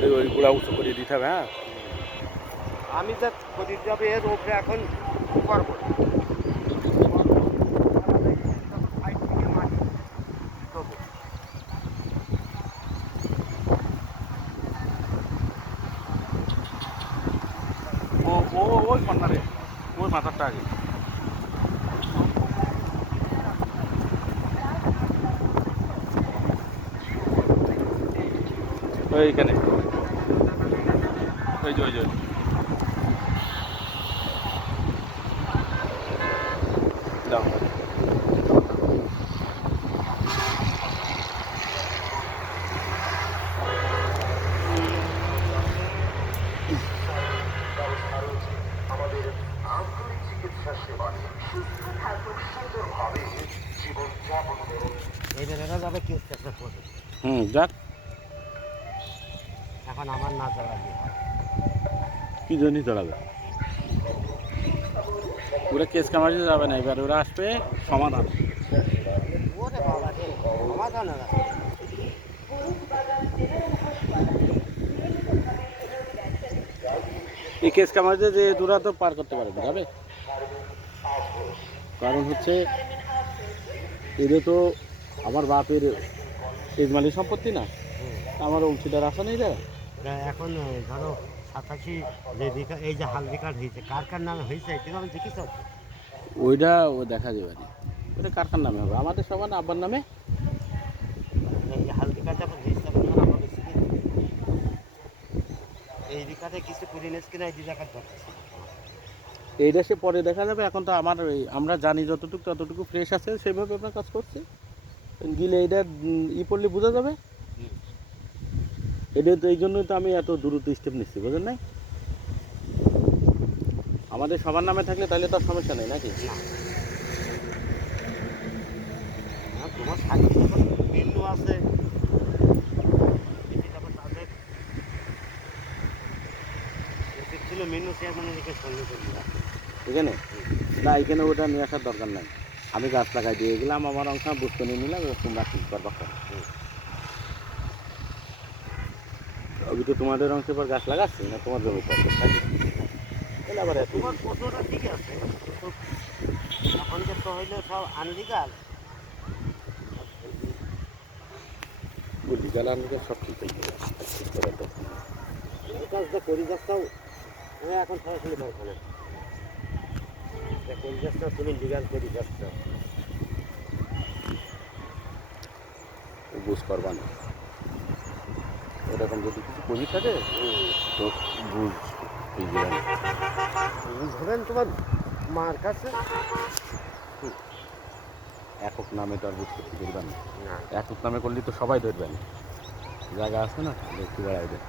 করে ওই গুঁড়া উঁচু করে দিতে হবে। হ্যাঁ, আমি যা করি যাবে এর উপরে এখন করবো ও ও ওই কর্নারে ওই মাথারটা আগে ওইখানে ওই যে দাও। আমাদের আন্তরিক চিকিৎসা সেবা সুস্থ থাকুন সুন্দরভাবে জীবনযাপন করুন। এই বেড়াটা যাবে কি চেষ্টা করবে যাক, এখন আমার না যাওয়া হয় কি জন্যই চড়াবে, ওরা কেস কামারিতে যাবে না, এবার ওরা আসবে সমাধান। ওরে বাবা রে সমাধান না এই কেস কামারিতে যে তোরা তো পার করতে পারবে যাবে, কারণ হচ্ছে এদের তো আমার বাপের ইজমালি সম্পত্তি না, আমার অংশীদার আছে না এরা। এখন ধরো 87 যে এই যে হাল রেকর্ড হয়েছে কার কার নামে হয়েছে এটা আমি দেখিস ওইটা ও দেখা যাবে না, ওটা কার নামে হবে, আমাদের সবার আব্বার নামে। এই যে হাল রেকর্ড যখন হয়েছে তখন আমার বেশি এই রেকর্ডে কিছু করে নিস কিনা এই রেকর্ড করতেছি এইটা সে পরে দেখা যাবে, এখন তো আমার আমরা জানি যতটুকু ততটুকু ফ্রেশ আছে সেইভাবে আমরা কাজ করছি, গিলে এইটা পড়লে বোঝা যাবে। এটা তো এই জন্যই তো আমি এত দ্রুত স্টেপ নিচ্ছি, বুঝলেন নাই? আমাদের সবার নামে থাকলে তাহলে তো আর সমস্যা নেই নাকি? না তোমার সাথে মেনু আছে ছিল মেনু চেয়ারম্যানের দিকে সঙ্গে করে এখানে না, এখানে ওটা নিয়ে আসার দরকার নাই, আমি গাছ লাগাই দিয়ে গেলাম, আমার অংশ বুঝতে নিয়ে নিলাম, তোমরা ঠিক করবা। আমি তো তোমাদের অংশে পর গাছ লাগাচ্ছি না, তোমার জমি পর তাহলে আবার তোমার প্রশ্নটা ঠিক আছে এখন যে তো হইলে সব আনলিগাল লিগাল আনলিগাল সব ঠিক হয়ে যাবে, ঠিক করার দরকার নেই। এই কাজটা করি যাচ্ছাও আমি এখন সরাসরি দরকার নেই করি যাচ্ছ তুমি লিগাল করি যাচ্ছ বুঝ করবা না, এরকম যদি কিছু করি থাকে তো বুঝ বুঝবেন তোমার মার কাছে একক নামে তো আর বুঝ করতে পারবেন না, একক নামে করলে তো সবাই ধরবেন, জায়গা আছে না একটু বাড়াই দেয়।